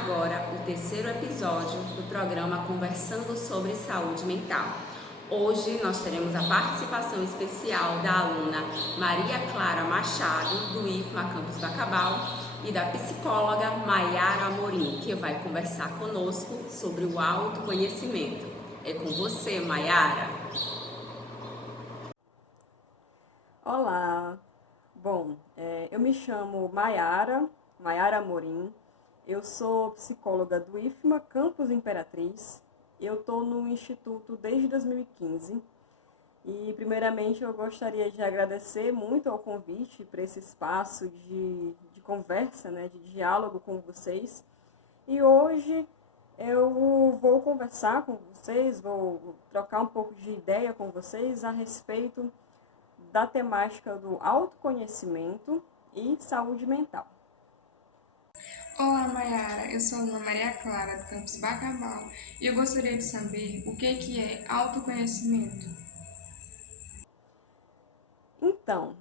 agora o terceiro episódio do programa Conversando sobre Saúde Mental. Hoje nós teremos a participação especial da aluna Maria Clara Machado, do IFMA Campus Bacabal, e da psicóloga Maiara Amorim, que vai conversar conosco sobre o autoconhecimento. É com você, Maiara. Olá! Bom, eu me chamo Maiara Amorim, eu sou psicóloga do IFMA Campus Imperatriz, eu estou no Instituto desde 2015 e, primeiramente, eu gostaria de agradecer muito ao convite para esse espaço de conversa, de diálogo com vocês. E hoje eu vou conversar com vocês, vou trocar um pouco de ideia com vocês a respeito da temática do autoconhecimento e saúde mental. Olá, Maiara. Eu sou a aluna Maria Clara, do Campus Bacabal, e eu gostaria de saber o que é autoconhecimento. Então,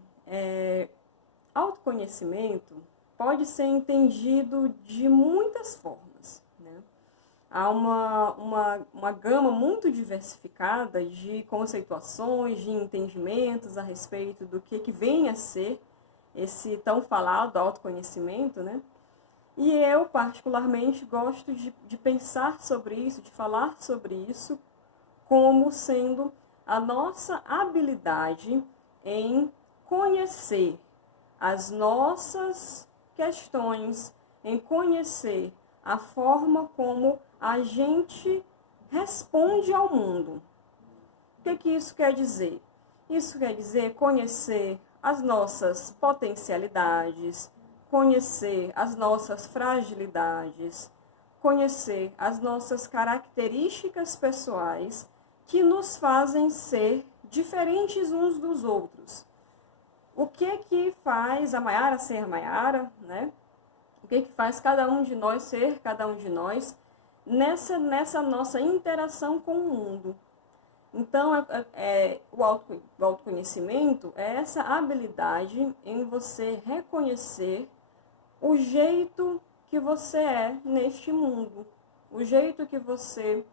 autoconhecimento pode ser entendido de muitas formas, né? Há uma gama muito diversificada de conceituações, de entendimentos a respeito do que vem a ser esse tão falado autoconhecimento, né? E eu, particularmente, gosto de pensar sobre isso, de falar sobre isso, como sendo a nossa habilidade em conhecer as nossas questões, em conhecer a forma como a gente responde ao mundo. O que isso quer dizer? Isso quer dizer conhecer as nossas potencialidades, conhecer as nossas fragilidades, conhecer as nossas características pessoais que nos fazem ser diferentes uns dos outros. O que faz a Maiara ser a Maiara, né? O que faz cada um de nós ser cada um de nós nessa nossa interação com o mundo. Então, o autoconhecimento é essa habilidade em você reconhecer o jeito que você é neste mundo, o jeito que você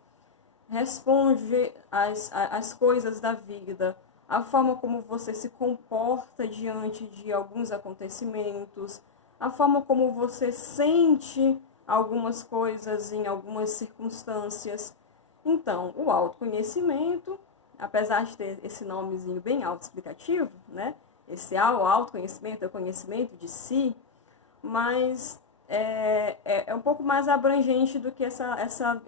responde às coisas da vida, a forma como você se comporta diante de alguns acontecimentos, a forma como você sente algumas coisas em algumas circunstâncias. Então, o autoconhecimento, apesar de ter esse nomezinho bem autoexplicativo, né? Esse autoconhecimento é o conhecimento de si, mas é um pouco mais abrangente do que essa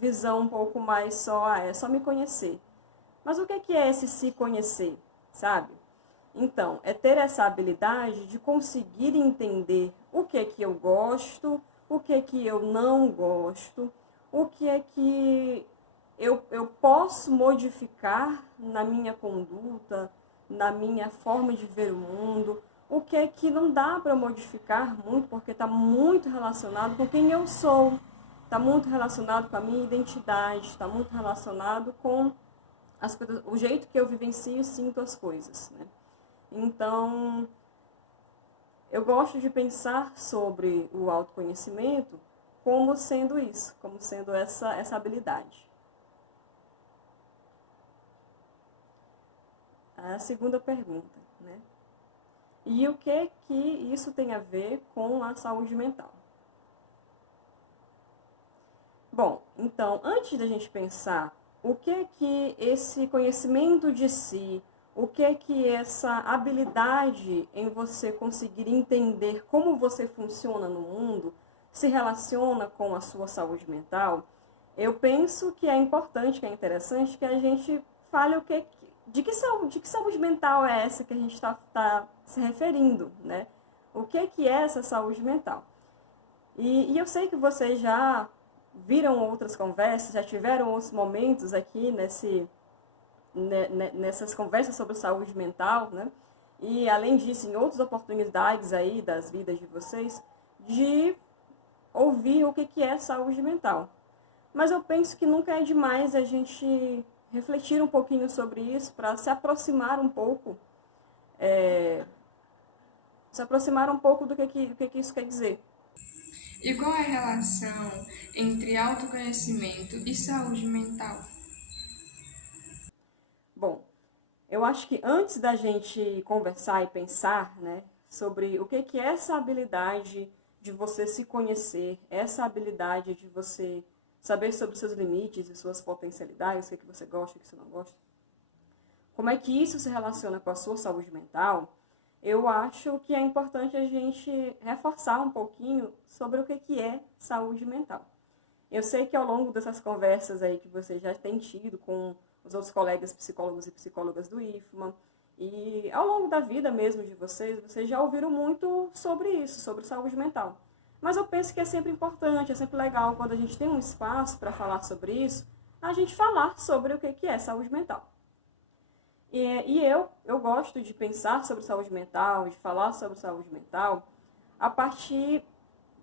visão um pouco mais é só me conhecer. Mas o que é esse se conhecer, sabe? Então, é ter essa habilidade de conseguir entender o que eu gosto, o que eu não gosto, o que eu posso modificar na minha conduta, na minha forma de ver o mundo, o que não dá para modificar muito, porque está muito relacionado com quem eu sou, está muito relacionado com a minha identidade, está muito relacionado com as coisas, o jeito que eu vivencio e sinto as coisas, né? Então, eu gosto de pensar sobre o autoconhecimento como sendo isso, como sendo essa habilidade. A segunda pergunta, né? E o que isso tem a ver com a saúde mental? Bom, então, antes da gente pensar o que esse conhecimento de si, o que essa habilidade em você conseguir entender como você funciona no mundo se relaciona com a sua saúde mental, eu penso que é importante, que é interessante que a gente fale de que saúde mental é essa que a gente está se referindo, né? O que é essa saúde mental? E eu sei que vocês já viram outras conversas, já tiveram outros momentos aqui nessas conversas sobre saúde mental, né? E, além disso, em outras oportunidades aí das vidas de vocês, de ouvir o que é saúde mental. Mas eu penso que nunca é demais a gente refletir um pouquinho sobre isso para se aproximar um pouco do que isso quer dizer. E qual é a relação entre autoconhecimento e saúde mental? Bom, eu acho que antes da gente conversar e pensar, né, sobre o que é essa habilidade de você se conhecer, essa habilidade de você saber sobre os seus limites e suas potencialidades, o que você gosta e o que você não gosta, como é que isso se relaciona com a sua saúde mental, eu acho que é importante a gente reforçar um pouquinho sobre o que é saúde mental. Eu sei que ao longo dessas conversas aí que você já tem tido com os outros colegas psicólogos e psicólogas do IFMA, e ao longo da vida mesmo de vocês já ouviram muito sobre isso, sobre saúde mental. Mas eu penso que é sempre importante, é sempre legal quando a gente tem um espaço para falar sobre isso, a gente falar sobre o que é saúde mental. E eu gosto de pensar sobre saúde mental, de falar sobre saúde mental, a partir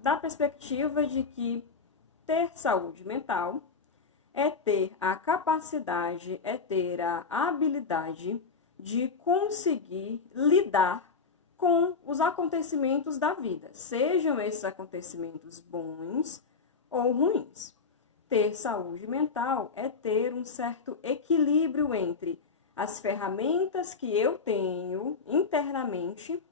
da perspectiva de que ter saúde mental é ter a capacidade, é ter a habilidade de conseguir lidar com os acontecimentos da vida, sejam esses acontecimentos bons ou ruins. Ter saúde mental é ter um certo equilíbrio entre as ferramentas que eu tenho internamente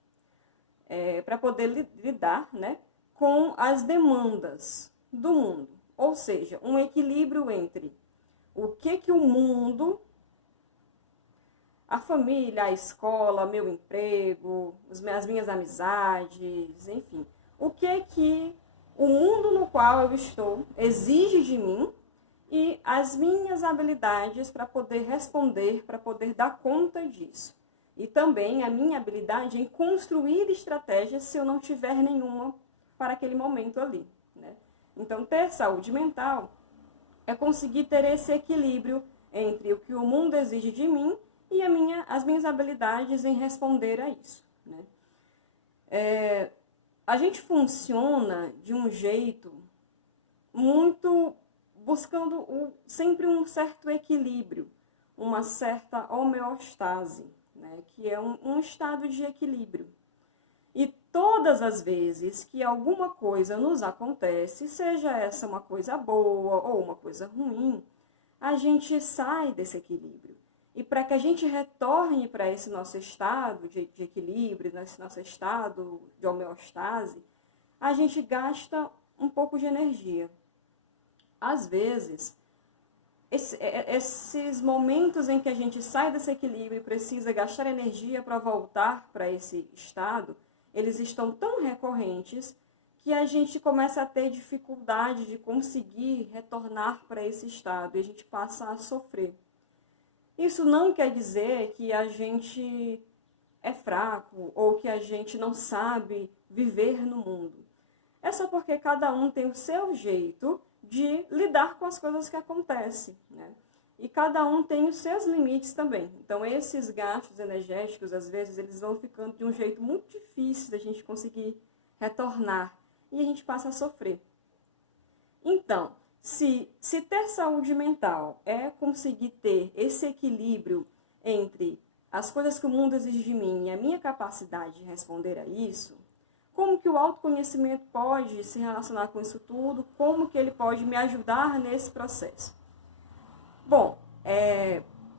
para poder lidar, né, com as demandas do mundo. Ou seja, um equilíbrio entre o que o mundo, a família, a escola, meu emprego, as minhas amizades, enfim, o que o mundo no qual eu estou exige de mim e as minhas habilidades para poder responder, para poder dar conta disso. E também a minha habilidade em construir estratégias se eu não tiver nenhuma para aquele momento ali, né? Então, ter saúde mental é conseguir ter esse equilíbrio entre o que o mundo exige de mim e as minhas habilidades em responder a isso, né? A gente funciona de um jeito muito buscando sempre um certo equilíbrio, uma certa homeostase, né? Que é um estado de equilíbrio. E todas as vezes que alguma coisa nos acontece, seja essa uma coisa boa ou uma coisa ruim, a gente sai desse equilíbrio. E para que a gente retorne para esse nosso estado de equilíbrio, nesse nosso estado de homeostase, a gente gasta um pouco de energia. Às vezes, esses momentos em que a gente sai desse equilíbrio e precisa gastar energia para voltar para esse estado, eles estão tão recorrentes que a gente começa a ter dificuldade de conseguir retornar para esse estado e a gente passa a sofrer. Isso não quer dizer que a gente é fraco ou que a gente não sabe viver no mundo. É só porque cada um tem o seu jeito de lidar com as coisas que acontecem, né? E cada um tem os seus limites também. Então, esses gastos energéticos, às vezes, eles vão ficando de um jeito muito difícil da gente conseguir retornar. E a gente passa a sofrer. Então, se ter saúde mental é conseguir ter esse equilíbrio entre as coisas que o mundo exige de mim e a minha capacidade de responder a isso, como que o autoconhecimento pode se relacionar com isso tudo? Como que ele pode me ajudar nesse processo? Bom,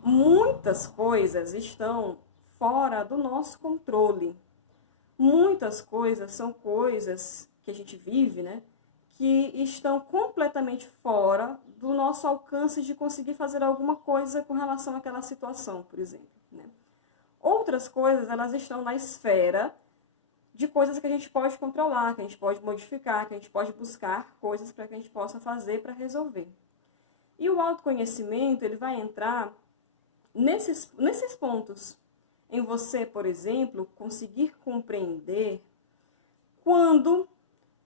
muitas coisas estão fora do nosso controle. Muitas coisas são coisas que a gente vive, né, que estão completamente fora do nosso alcance de conseguir fazer alguma coisa com relação àquela situação, por exemplo, né? Outras coisas, elas estão na esfera de coisas que a gente pode controlar, que a gente pode modificar, que a gente pode buscar coisas para que a gente possa fazer para resolver. E o autoconhecimento, ele vai entrar nesses pontos. Em você, por exemplo, conseguir compreender quando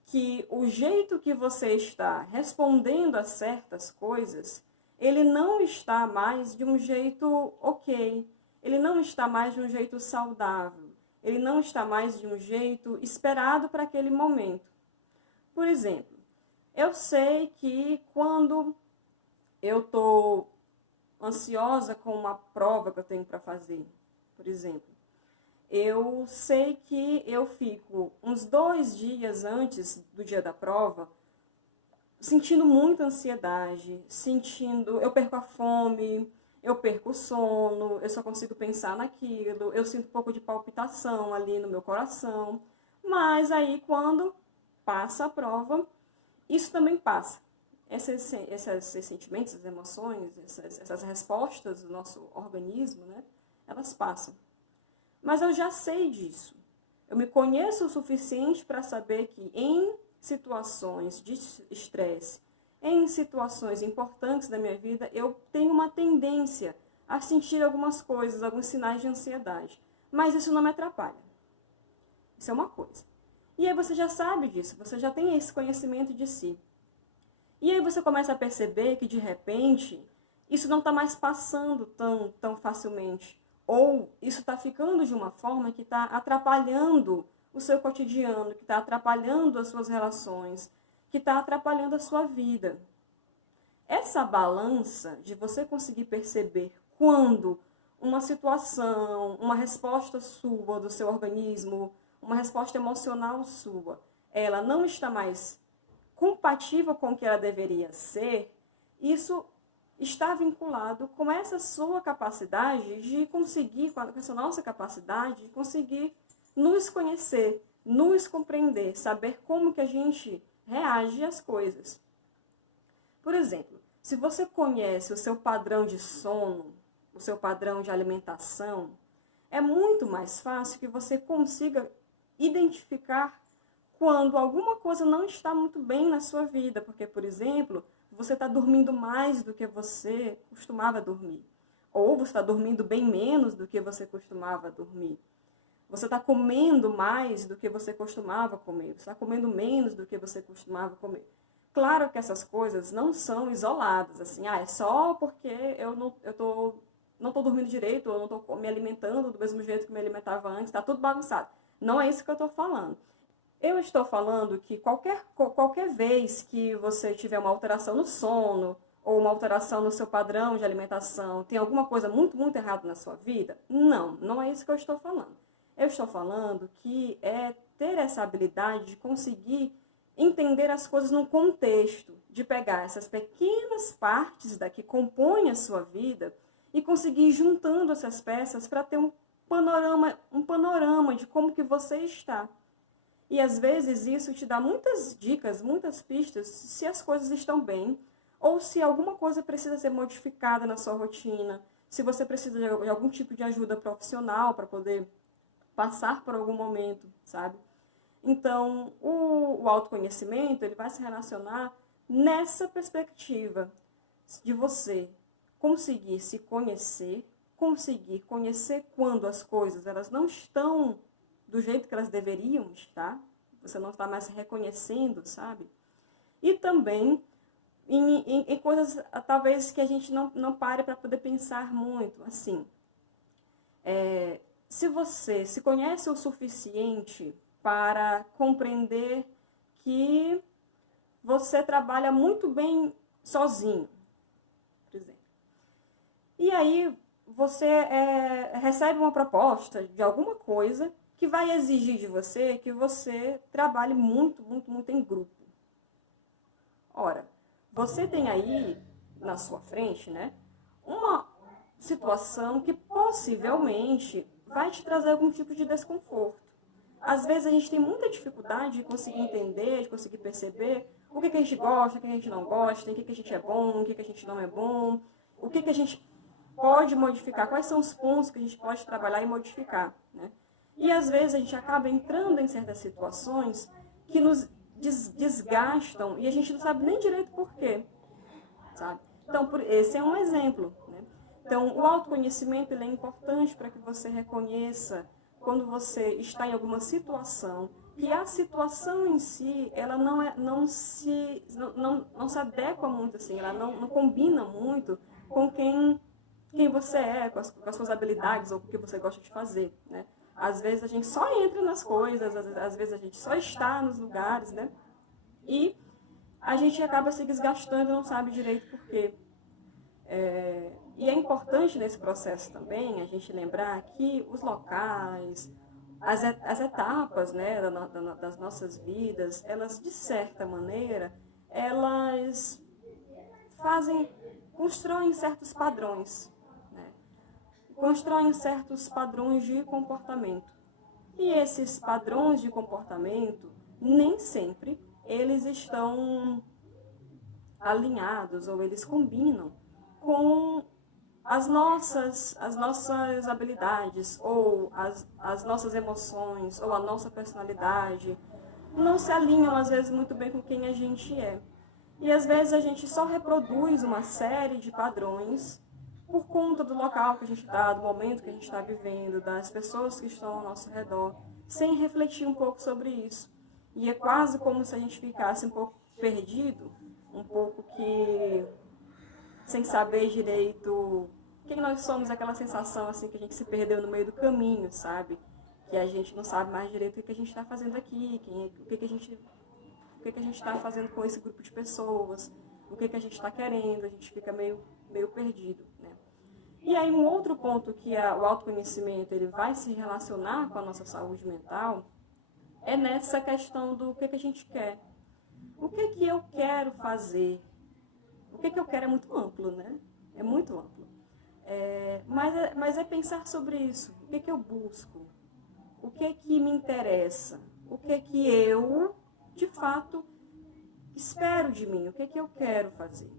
que o jeito que você está respondendo a certas coisas, ele não está mais de um jeito ok, ele não está mais de um jeito saudável, ele não está mais de um jeito esperado para aquele momento. Por exemplo, eu sei que quando eu estou ansiosa com uma prova que eu tenho para fazer, por exemplo, eu sei que eu fico uns 2 dias antes do dia da prova sentindo muita ansiedade, eu perco a fome, eu perco o sono, eu só consigo pensar naquilo, eu sinto um pouco de palpitação ali no meu coração. Mas aí, quando passa a prova, isso também passa. Esses sentimentos, essas emoções, essas respostas do nosso organismo, né, elas passam. Mas eu já sei disso. Eu me conheço o suficiente para saber que em situações de estresse, em situações importantes da minha vida, eu tenho uma tendência a sentir algumas coisas, alguns sinais de ansiedade. Mas isso não me atrapalha. Isso é uma coisa. E aí você já sabe disso, você já tem esse conhecimento de si. E aí você começa a perceber que, de repente, isso não está mais passando tão facilmente. Ou isso está ficando de uma forma que está atrapalhando o seu cotidiano, que está atrapalhando as suas relações, que está atrapalhando a sua vida. Essa balança de você conseguir perceber quando uma situação, uma resposta sua, do seu organismo, uma resposta emocional sua, ela não está mais compatível com o que ela deveria ser, isso está vinculado com essa sua capacidade de conseguir, com essa nossa capacidade de conseguir nos conhecer, nos compreender, saber como que a gente reage às coisas. Por exemplo, se você conhece o seu padrão de sono, o seu padrão de alimentação, é muito mais fácil que você consiga identificar quando alguma coisa não está muito bem na sua vida, porque, por exemplo, você está dormindo mais do que você costumava dormir, ou você está dormindo bem menos do que você costumava dormir. Você está comendo mais do que você costumava comer. Você está comendo menos do que você costumava comer. Claro que essas coisas não são isoladas. Assim, é só porque eu não estou dormindo direito, ou não estou me alimentando do mesmo jeito que me alimentava antes. Está tudo bagunçado. Não é isso que eu estou falando. Eu estou falando que qualquer vez que você tiver uma alteração no sono, ou uma alteração no seu padrão de alimentação, tem alguma coisa muito, muito errada na sua vida? Não é isso que eu estou falando. Eu estou falando que é ter essa habilidade de conseguir entender as coisas num contexto, de pegar essas pequenas partes que compõem a sua vida e conseguir ir juntando essas peças para ter um panorama de como que você está. E às vezes isso te dá muitas dicas, muitas pistas se as coisas estão bem ou se alguma coisa precisa ser modificada na sua rotina, se você precisa de algum tipo de ajuda profissional para poder passar por algum momento, sabe? Então, o autoconhecimento, ele vai se relacionar nessa perspectiva de você conseguir se conhecer, conseguir conhecer quando as coisas elas não estão do jeito que elas deveriam estar, você não está mais se reconhecendo, sabe? E também em coisas, talvez, que a gente não pare para poder pensar muito, assim, se você se conhece o suficiente para compreender que você trabalha muito bem sozinho, por exemplo. E aí você recebe uma proposta de alguma coisa que vai exigir de você que você trabalhe muito, muito, muito em grupo. Ora, você tem aí na sua frente, né, uma situação que possivelmente vai te trazer algum tipo de desconforto. Às vezes a gente tem muita dificuldade de conseguir entender, de conseguir perceber o que a gente gosta, o que a gente não gosta, em que a gente é bom, o que a gente não é bom, o que a gente pode modificar, quais são os pontos que a gente pode trabalhar e modificar, né? E às vezes a gente acaba entrando em certas situações que nos desgastam e a gente não sabe nem direito por quê, sabe? Então, esse é um exemplo, né? Então, o autoconhecimento ele é importante para que você reconheça quando você está em alguma situação, que a situação em si, ela não se adequa muito, assim, ela não combina muito com quem você é, com as suas habilidades ou com o que você gosta de fazer, né? Às vezes a gente só entra nas coisas, às vezes a gente só está nos lugares, né? E a gente acaba se desgastando e não sabe direito por quê. E é importante nesse processo também a gente lembrar que os locais, as etapas, né, das nossas vidas, elas, de certa maneira, elas constroem certos padrões, né? Constroem certos padrões de comportamento. E esses padrões de comportamento, nem sempre eles estão alinhados ou eles combinam com as nossas habilidades ou as nossas emoções ou a nossa personalidade. Não se alinham, às vezes, muito bem com quem a gente é. E, às vezes, a gente só reproduz uma série de padrões por conta do local que a gente está, do momento que a gente está vivendo, das pessoas que estão ao nosso redor, sem refletir um pouco sobre isso. E é quase como se a gente ficasse um pouco perdido, um pouco que sem saber direito quem nós somos, aquela sensação assim que a gente se perdeu no meio do caminho, sabe? Que a gente não sabe mais direito o que a gente está fazendo aqui, o que a gente está fazendo com esse grupo de pessoas, o que a gente está querendo, a gente fica meio perdido, né? E aí um outro ponto que o autoconhecimento ele vai se relacionar com a nossa saúde mental é nessa questão do que a gente quer. O que eu quero fazer? O que eu quero é muito amplo, né? É muito amplo. Mas é pensar sobre isso. O que eu busco? O que me interessa? O que eu, de fato, espero de mim? O que eu quero fazer?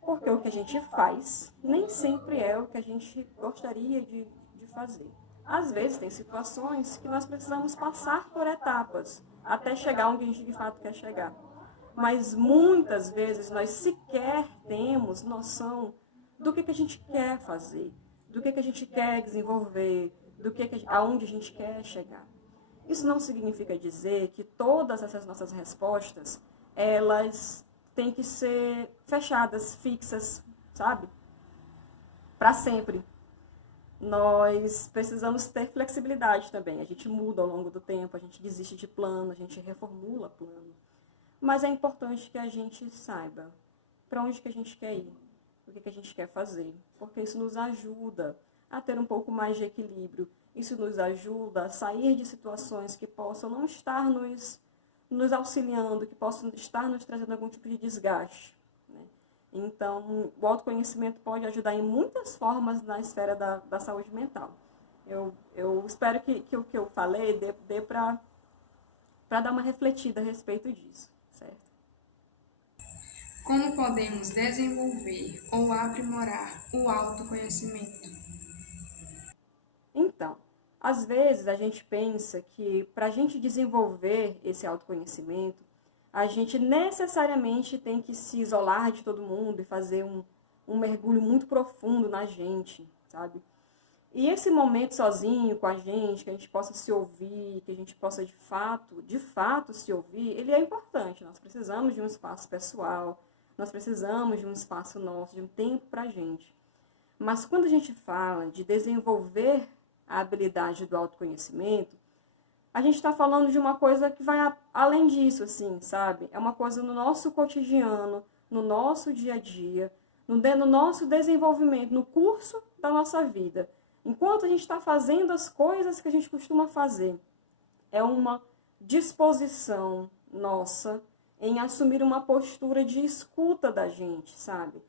Porque o que a gente faz nem sempre é o que a gente gostaria de fazer. Às vezes tem situações que nós precisamos passar por etapas até chegar onde a gente de fato quer chegar. Mas muitas vezes nós sequer temos noção do que a gente quer fazer, do que a gente quer desenvolver, aonde a gente quer chegar. Isso não significa dizer que todas essas nossas respostas, elas têm que ser fechadas, fixas, sabe? Para sempre. Nós precisamos ter flexibilidade também. A gente muda ao longo do tempo, a gente desiste de plano, a gente reformula plano. Mas é importante que a gente saiba para onde que a gente quer ir, o que a gente quer fazer, porque isso nos ajuda a ter um pouco mais de equilíbrio, isso nos ajuda a sair de situações que possam não estar nos auxiliando, que possam estar nos trazendo algum tipo de desgaste, né? Então, o autoconhecimento pode ajudar em muitas formas na esfera da saúde mental. Eu espero que o que eu falei dê para dar uma refletida a respeito disso. Certo? Como podemos desenvolver ou aprimorar o autoconhecimento? Então, às vezes a gente pensa que para a gente desenvolver esse autoconhecimento, a gente necessariamente tem que se isolar de todo mundo e fazer um mergulho muito profundo na gente, sabe? E esse momento sozinho com a gente, que a gente possa se ouvir, que a gente possa de fato se ouvir, ele é importante. Nós precisamos de um espaço pessoal, nós precisamos de um espaço nosso, de um tempo para a gente. Mas quando a gente fala de desenvolver a habilidade do autoconhecimento, a gente está falando de uma coisa que vai além disso, assim, sabe? É uma coisa no nosso cotidiano, no nosso dia a dia, no nosso desenvolvimento, no curso da nossa vida. Enquanto a gente está fazendo as coisas que a gente costuma fazer, é uma disposição nossa em assumir uma postura de escuta da gente, sabe?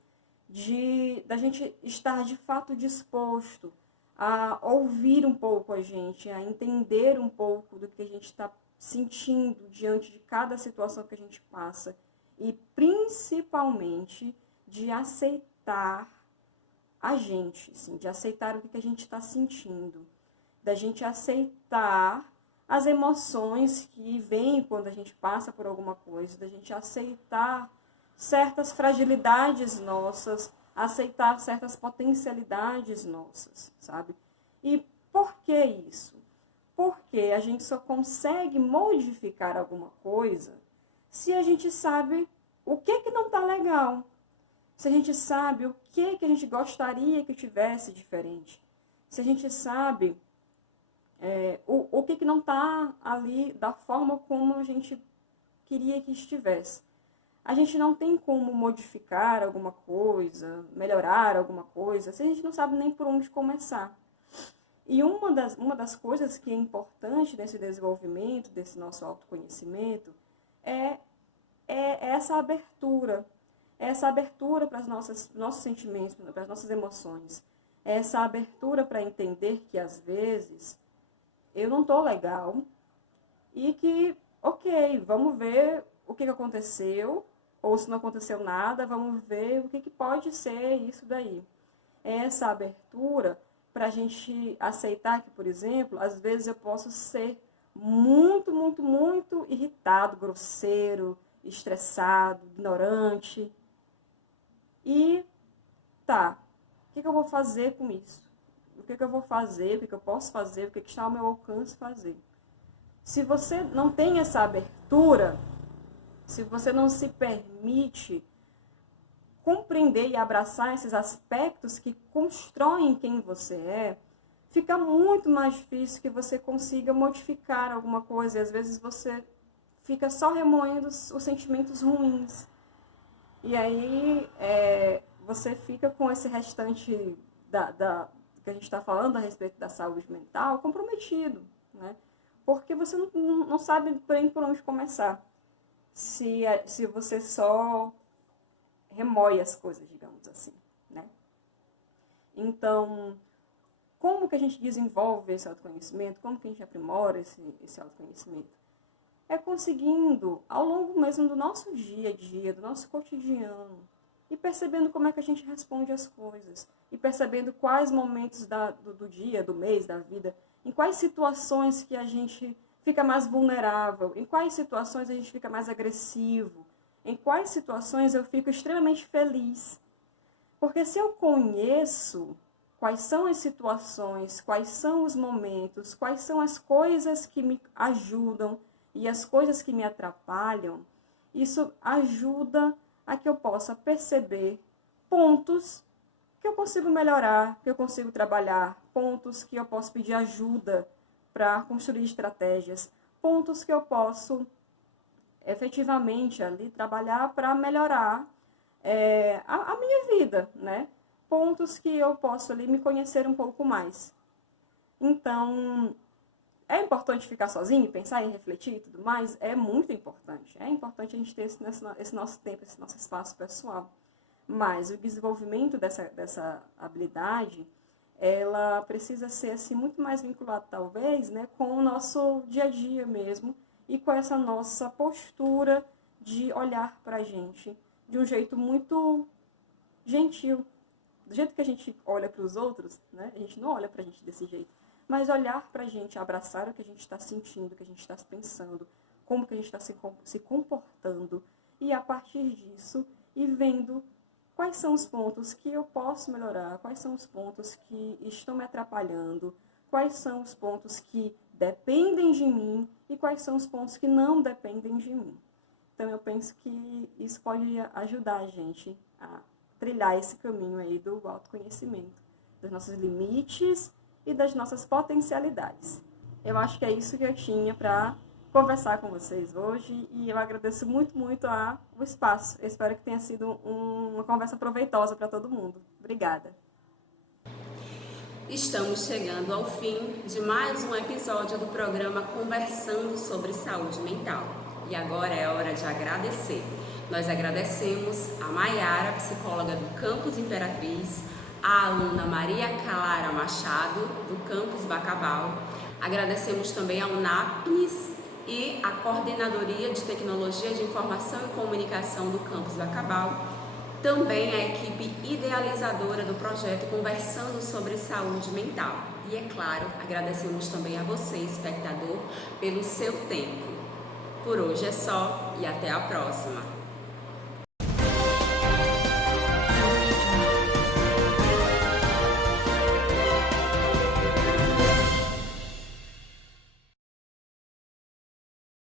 Da gente estar de fato disposto a ouvir um pouco a gente, a entender um pouco do que a gente está sentindo diante de cada situação que a gente passa e principalmente de aceitar a gente, assim, de aceitar o que a gente está sentindo, da gente aceitar as emoções que vêm quando a gente passa por alguma coisa, da gente aceitar certas fragilidades nossas, aceitar certas potencialidades nossas, sabe? E por que isso? Porque a gente só consegue modificar alguma coisa se a gente sabe o que não está legal, se a gente sabe o que a gente gostaria que tivesse diferente, se a gente sabe o que não está ali da forma como a gente queria que estivesse. a gente não tem como modificar alguma coisa, melhorar alguma coisa, se a gente não sabe nem por onde começar. E uma das coisas que é importante nesse desenvolvimento, desse nosso autoconhecimento, é essa abertura. Essa abertura para os nossos sentimentos, para as nossas emoções. Essa abertura para entender que, às vezes, eu não estou legal e que, ok, vamos ver o que aconteceu, ou se não aconteceu nada, vamos ver o que pode ser isso daí. Essa abertura para a gente aceitar que, por exemplo, às vezes eu posso ser muito, muito, muito irritado, grosseiro, estressado, ignorante. E tá, o que eu vou fazer com isso? O que eu vou fazer, o que eu posso fazer, o que está ao meu alcance fazer? Se você não tem essa abertura, se você não se permite compreender e abraçar esses aspectos que constroem quem você é, fica muito mais difícil que você consiga modificar alguma coisa. E às vezes você fica só remoendo os sentimentos ruins. E aí você fica com esse restante que a gente está falando a respeito da saúde mental comprometido, né? Porque você não sabe bem por onde começar. Se você só remoe as coisas, digamos assim, né? Então, como que a gente desenvolve esse autoconhecimento? Como que a gente aprimora esse autoconhecimento? É conseguindo, ao longo mesmo do nosso dia a dia, do nosso cotidiano, e percebendo como é que a gente responde às coisas, e percebendo quais momentos do dia, do mês, da vida, em quais situações que a gente fica mais vulnerável, em quais situações a gente fica mais agressivo, em quais situações eu fico extremamente feliz. Porque se eu conheço quais são as situações, quais são os momentos, quais são as coisas que me ajudam e as coisas que me atrapalham, isso ajuda a que eu possa perceber pontos que eu consigo melhorar, que eu consigo trabalhar, pontos que eu posso pedir ajuda para construir estratégias, pontos que eu posso efetivamente ali trabalhar para melhorar a minha vida, né? Pontos que eu posso ali me conhecer um pouco mais. Então, é importante ficar sozinho e pensar e refletir e tudo mais? É muito importante. É importante a gente ter esse nosso tempo, esse nosso espaço pessoal. Mas o desenvolvimento dessa habilidade, ela precisa ser assim, muito mais vinculada, talvez, né, com o nosso dia a dia mesmo e com essa nossa postura de olhar para a gente de um jeito muito gentil. Do jeito que a gente olha para os outros, né, a gente não olha para a gente desse jeito, mas olhar para a gente, abraçar o que a gente está sentindo, o que a gente está pensando, como que a gente está se comportando, e a partir disso, ir vendo quais são os pontos que eu posso melhorar, quais são os pontos que estão me atrapalhando, quais são os pontos que dependem de mim e quais são os pontos que não dependem de mim. Então, eu penso que isso pode ajudar a gente a trilhar esse caminho aí do autoconhecimento, dos nossos limites e das nossas potencialidades. Eu acho que é isso que eu tinha para conversar com vocês hoje e eu agradeço muito, muito o espaço. Eu espero que tenha sido uma conversa proveitosa para todo mundo. Obrigada. Estamos chegando ao fim de mais um episódio do programa Conversando sobre Saúde Mental. E agora é hora de agradecer. Nós agradecemos a Maiara, psicóloga do Campus Imperatriz, a aluna Maria Clara Machado, do Campus Bacabal. Agradecemos também ao NAPNIS e a Coordenadoria de Tecnologia de Informação e Comunicação do Campus Bacabal. Também a equipe idealizadora do projeto Conversando sobre Saúde Mental. E, é claro, agradecemos também a você, espectador, pelo seu tempo. Por hoje é só e até a próxima!